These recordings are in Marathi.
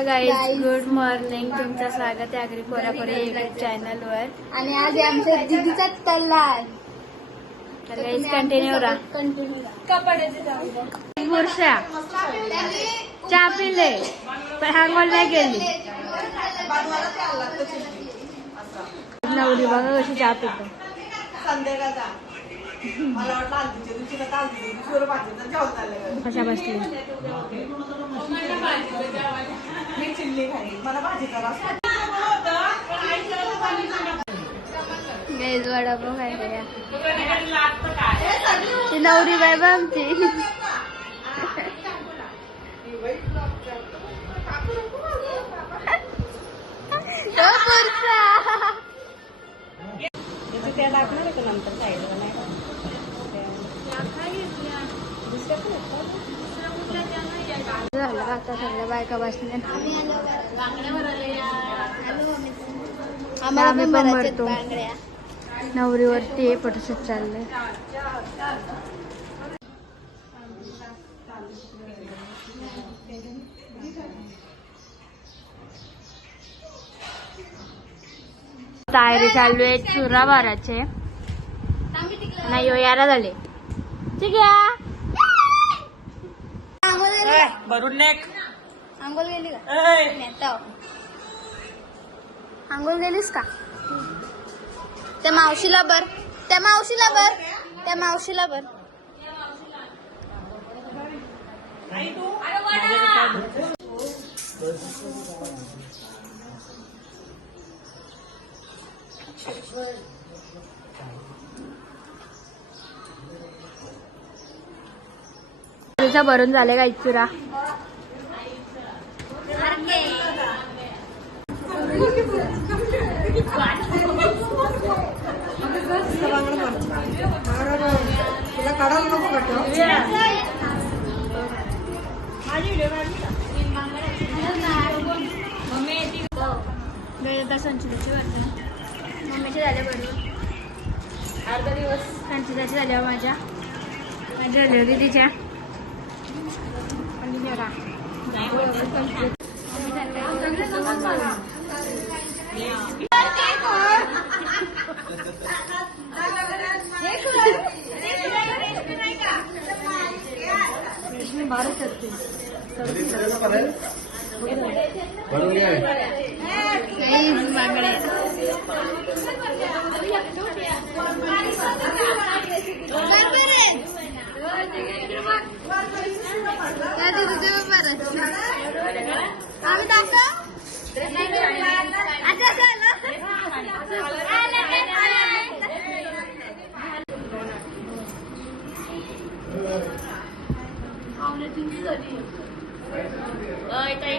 Hello guys, good morning. तुमचं स्वागत आहे आगरी पोरापोरे युट्यूब चॅनल वर. आणि आज आमच्या दीदीचाच कल्लार. तर गाईज कंटिन्यू राहा. बुरशा चहा पिले पण हांगोल नाही गेली. नवरी बघा कशी चहा पितो. कशा बसली गाईज वडापाव खायला. ती नवरी बाय बा आमची. झालं आता सगळ्या बायका बसल्या. आम्ही पण मरतो. नवरीवरती फोटोशूट चाललंय. तयारी चालू आहे चुरा बाराचे. नाही हो यारा झाले. ठीक आहे आंघोळ गेली का? आंघोळ गेलीस का? त्या मावशीला बर, त्या मावशीला बर, त्या मावशीला बर. भरून झाले का इचुरा? संचिताची वाटतं मम्मीचे झाले बरोबर. अर्धा दिवस संचिताची झाल्यावर माझ्या झाली होती तिच्या.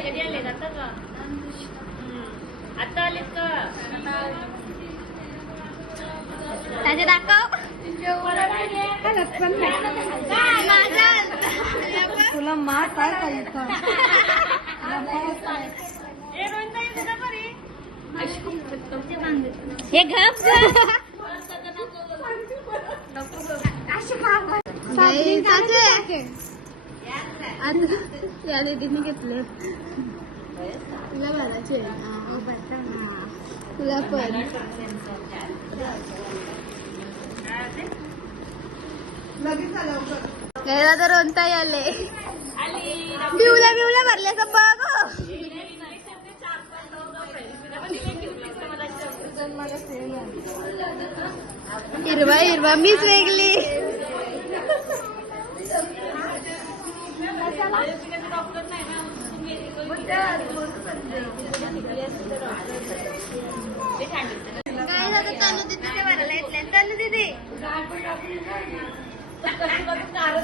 कधी आले आता का? आता आलेत का? त्याचे दाखव. तुला मात आहे का? हे घाप या दीदीने घेतले. तुला घालायचे तुला पण. घ्यायला तर रोनता आले. बिवल्या बिवल्या भरल्या का बघ. हिरवा हिरवा मीच वेगळी.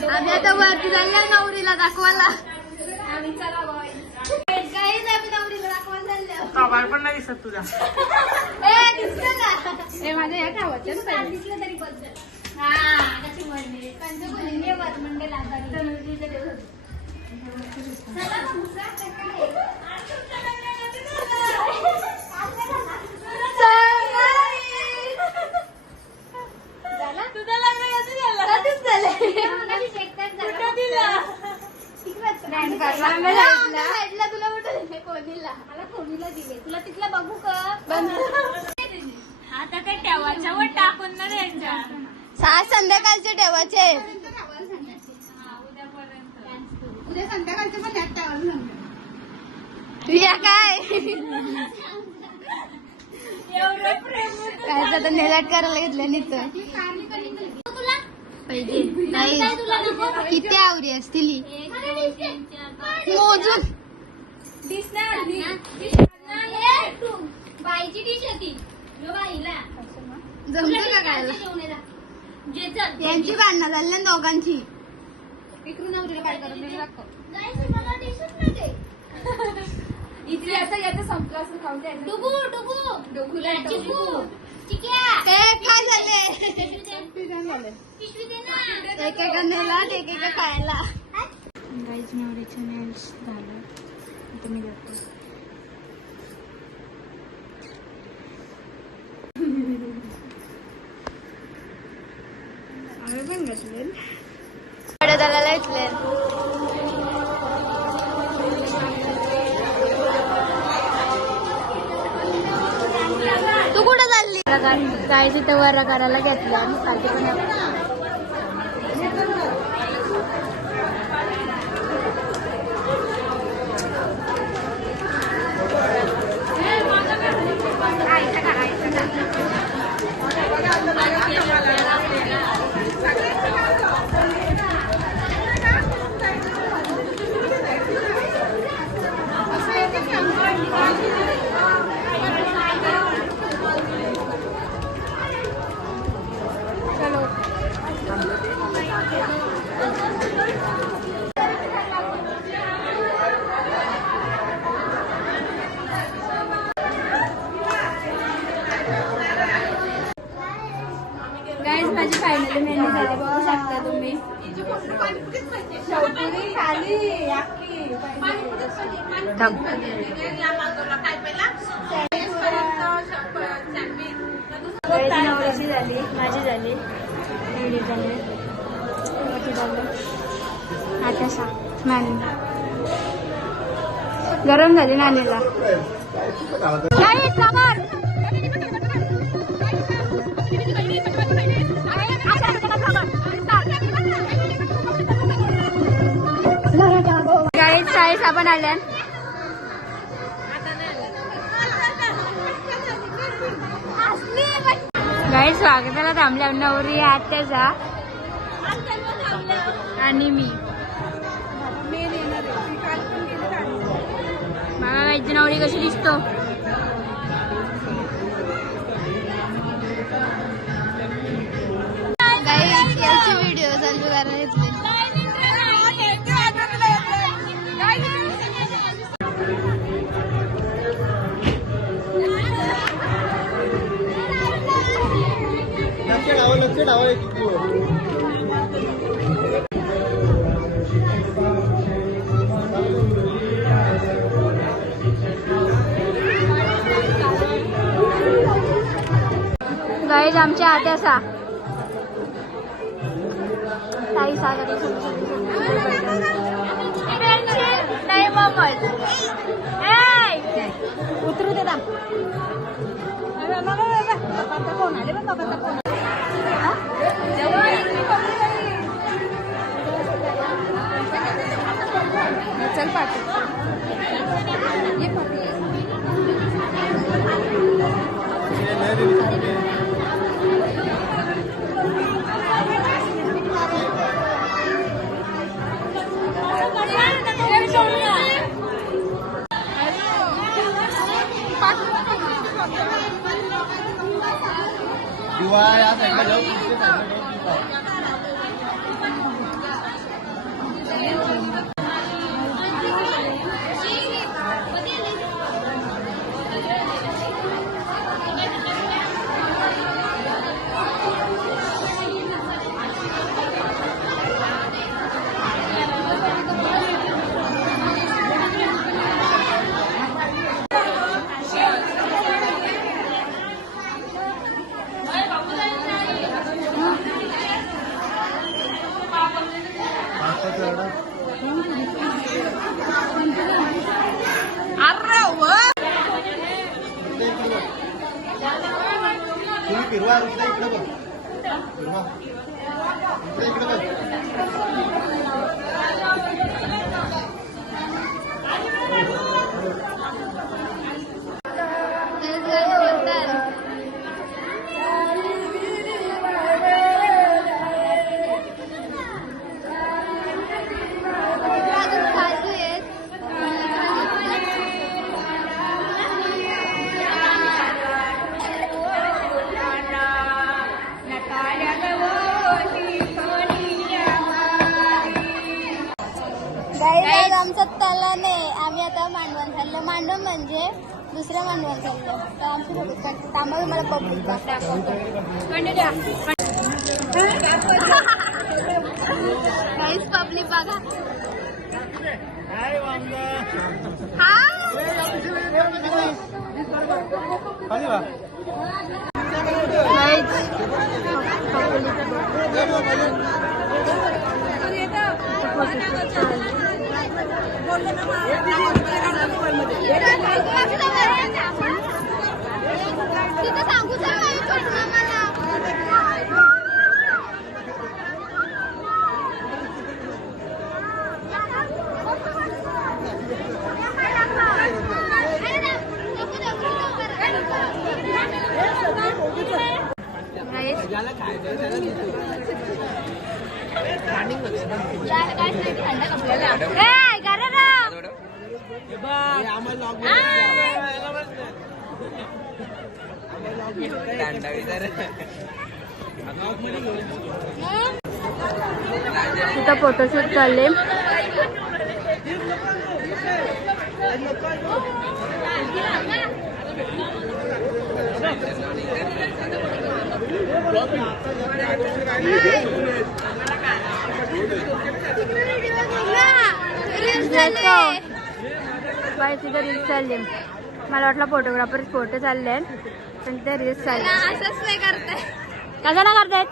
आम्ही आता वरती जाऊया नवरीला दाखवायला. काबाड पण नाही दिसत तुझा. माझ्या या गावाच्या तुला संध्याकाळचे ठेवायचे. उद्या संध्याकाळचे पण यात ठेवायला या काय काय तर नेलाट करायला घेतलं नाही पाहिजे नाही. किती आवरी असतील मोजून बाईची डिश होती जमतं का काय यांची भांडणं झाली ना दोघांची. इकडून आवरीला काय करत इथे असं याचं संपलं असं खाऊन द्यायचं. डुगू डुगू डुगूला चिकू चिक्या ते काय झाले एकेका नेला एकेका खायला. गाईज नवरीचं नेल्स झालं तुम्ही बघतो. आम्ही पण बसले वडोदऱ्याला इथले. तू कुठं चालली? गायची तर वर करायला घेतलं आणि खालती पण गाईज माझी फायनली मेहनत झाली बघू शकता तुम्ही. नवरीची झाली माझी झाली एवढी झाली झालं. आता सा नानी गरम झाली नानीला. गाईत चाळीस आपण आल्या. गाईत स्वागताला थांबल्या नवरी आत्याचा आणि मी. बघा गाईची नवरी कशी दिसतो. याची व्हिडिओ चालू करायला घेतले. लक्ष डावा गाईज आमच्या आत्यासा ताई सागर नाही मम्मल उतरू दे ना. चल पाठी दिवा या साईडला जाऊ. फिरवा इकडे बघ. गाईज आमचा तलाने आम्ही आता मांडवण चाललो. मांडवण म्हणजे दुसऱ्या मांडवण चाललो. तर आमची सोबत काढतो त्यामुळे मला पब्लिक गाईज पब्लिक बघा. तिथं सांगू तिथं फोटोशूट चालले. बाय तिथे रील्स चालले. मला वाटलं फोटोग्राफर फोटो चालले पण ते रील्स चालले. असंच नाही करताय. कसं ना करतायत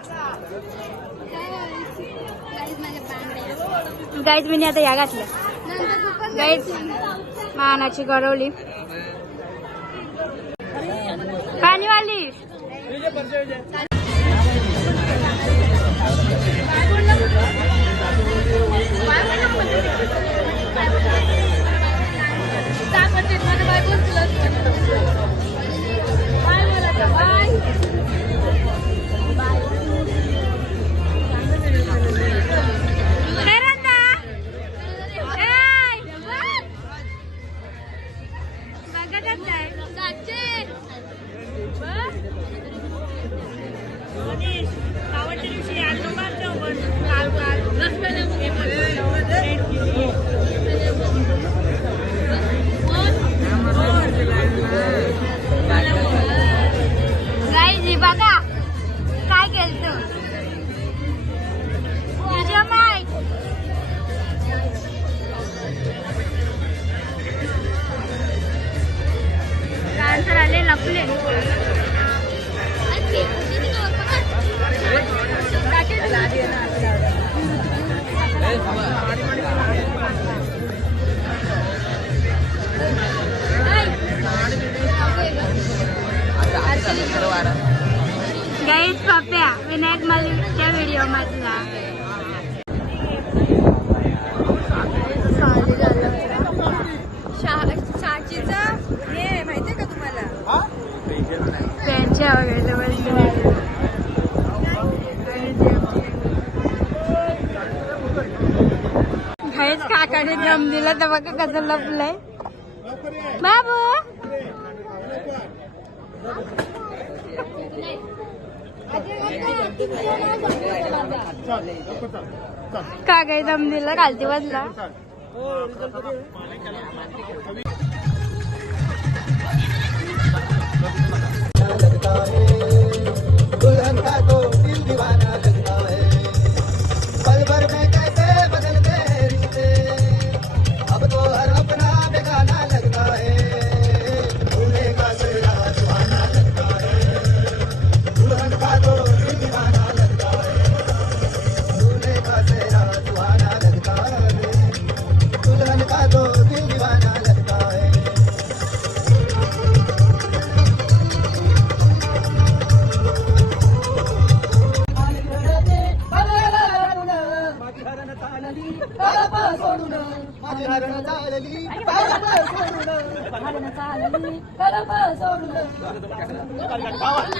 गाईज. मी आता या घातलं गाईज. मानाची गरवली पाणीवाली. बघा काय केलं डान्सर आले लपले. गाईज पप्या विनायक मलिकच्या व्हिडिओ मधला शाचीचा हे माहितीये का तुम्हाला? त्यांच्या वगैरे गाईज काकाने दम दिला तर बघा कसं लपलंय बाबू. का काही दम दिला खालती बसला. दुल्हन का तो दिल दीवाना लगता है, पल भर में कैसे बदलते हैं रिश्ते, अब तो हर अपना बेगाना लगता है, दूल्हे का चेहरा सुहाना लगता है, दुल्हन का तो दिल दीवाना लगता है, दूल्हे का चेहरा सुहाना लगता है, दुल्हन का तो दिल दीवाना लगता है. कळप सोडून माझी हरण चालली कळप सोडून हरण चालली कळप सोडून आवाज